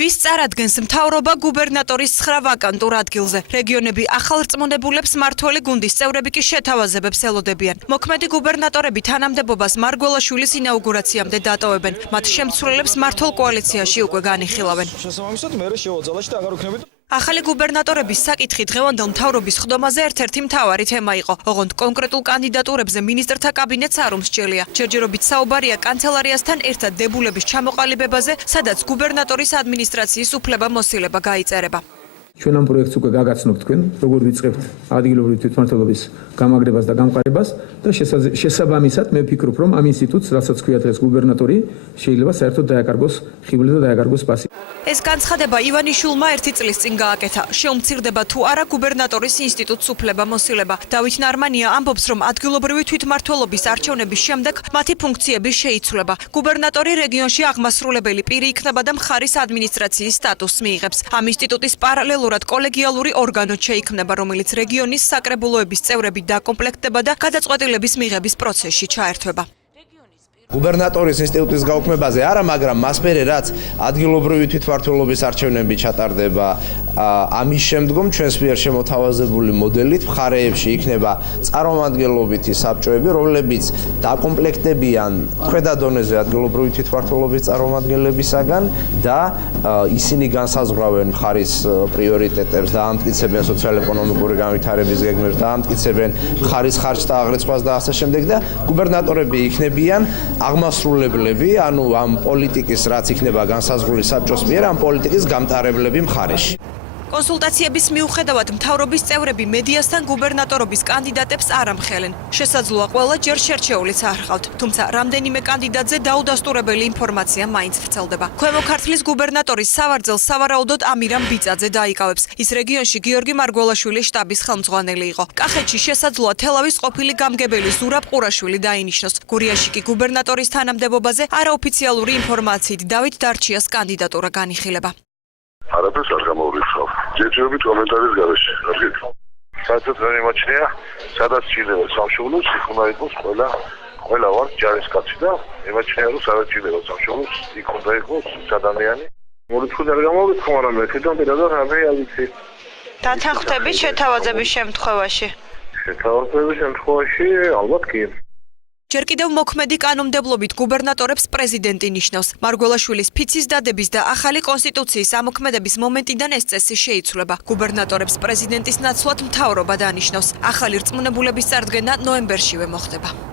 ვის წარადგენს მთავრობა გუბერნატორის 9 ვაკანტურ ადგილზე. რეგიონები ახალ რწმუნებულებს მმართველი გუნდის წევრები კი შეთავაზებებს ელოდებიან. მოქმედი გუბერნატორები თანამდებობას მარგველაშვილის ინაუგურაციამდე დატოვებენ. მათ შემცვლელებს მმართველ კოალიციაში უკვე განიხილავენ. ახალი გუბერნატორების საკითხი დღევანდელ მთავრობის ხდომაზე ერთ-ერთი მთავარი თემა იყო. ოღონდ კონკრეტულ კანდიდატურებზე მინისტრთა კაბინეტს არ უმსჯელია. ჯერჯერობით საუბარია კანცელარიასთან ერთად დებულების ჩამოყალიბებაზე, სადაც გუბერნატორის ადმინისტრაციის უფლება-მოსილება გაიწერება. ჩვენ ამ პროექტს უკვე გაგაცნობთ თქვენ, როგორ ვიწყებთ ადგილობრივი თვითმმართველობის გამაგრებას და გამყარებას და შესაბამისად მე ვფიქრობ, რომ ამ ინსტიტუტს, რასაც ქვია დღეს გუბერნატორი, შეიძლება საერთოდ დააკარგოს ხიბლი და დააკარგოს პასი. ეს განცხადება ივანიშვილმა 1 წლის წინ გააკეთა. შეუმცირდება თუ არა გუბერნატორის ინსტიტუტს უფლება-მოსილება. დავით ნარმანია ამბობს, რომ ადგილობრივი თვითმმართველობის არჩევნების შემდეგ მათი ფუნქციები შეიცვლება. გუბერნატორი რეგიონში აღმასრულებელი პირი იქნება და მხარის ადმინისტრაციის სტატუსს მიიღებს. ამ ინსტიტუტის პარალელურად კოლეგიალური ორგანო შეიქმნება, რომელიც რეგიონის საკრებულოების წევრები დაკომპლექტდება და გადაწყვეტილების მიღების პროცესში ჩაერთვება. გუბერნატორის ინსტიტუტის გაუქმებაზე არა, მაგრამ მას მერე რაც ადგილობრივი თვითმმართველობის არჩევნები ჩატარდება, ამის შემდგომ ჩვენს მიერ შემოთავაზებული მოდელით მხარეებში იქნება წარმომადგენლობითი საბჭოები, რომლებიც დაკომპლექტდებიან ქვედა დონეზე ადგილობრივი თვითმმართველობის წარმომადგენლებისაგან და ისინი განსაზღვრავენ მხარის პრიორიტეტებს, დაამტკიცებენ სოციალ-ეკონომიკური განვითარების გეგმებს, დაამტკიცებენ მხარის ხარჯთა აღრიცხვას და ასე შემდეგ და გუბერნატორები იქნებიან აღმასრულებლები, ანუ ამ პოლიტიკის რაც იქნება განსაზღვრული საბჭოს მიერ, ამ პოლიტიკის გამტარებლები მხარეში. კონსულტაციების მიუხედავად მთავრობის წევრები მედიასთან გუბერნატორობის კანდიდატებს არ ამხელენ. შესაძლოა ყველა ჯერ შერჩეულიც არ ჰყავთ, თუმცა რამდენიმე კანდიდატზე დაუდასტურებელი ინფორმაცია მაინც ვრცელდება. ქვემო ქართლის გუბერნატორის სავარძელს სავარაუდოდ ამირამ ბიწაძე დაიკავებს. ის რეგიონში გიორგი მარგველაშვილის შტაბის ხელმძღვანელი იყო. კახეთში შესაძლოა თელავის ყოფილი გამგებელი ზურაბ ყურაშვილი დაინიშნოს. გურიაში კი გუბერნატორის თანამდებობაზე არაოფიციალური ინფორმაციით დავით დარჩიას კანდიდატურა განიხილება. არაფერს არ გამოვრიცხავ. ჯერჯერობით კომენტარის გარეშე. კარგით. საერთოდ მე მიმაჩნია, სადაც ჭირდება სამშობლოს, იქ უნდა იყოს ყველა ვარ ჯარისკაცი და მიმაჩნია, რომ სადაც ჭირდება სამშობლოს, იქ უნდა იყოს ადამიანი. მორიცხული არ გამოვრიცხავ, მაგრამ მე თვითონ პირადად რამე არ ვიცი. დათანხმდებით შეთავაზების შემთხვევაში. შეთავაზების შემთხვევაში ალბათ კი. ჯერ კიდევ მოქმედი კანონმდებლობით გუბერნატორებს პრეზიდენტი ნიშნავს. მარგველაშვილის ფიცის დადების და ახალი კონსტიტუციის ამოქმედების მომენტიდან ეს წესი შეიცვლება. გუბერნატორებს პრეზიდენტის ნაცვლად მთავრობა დანიშნავს. ახალი რწმუნებულების წარდგენა ნოემბერშივე მოხდება.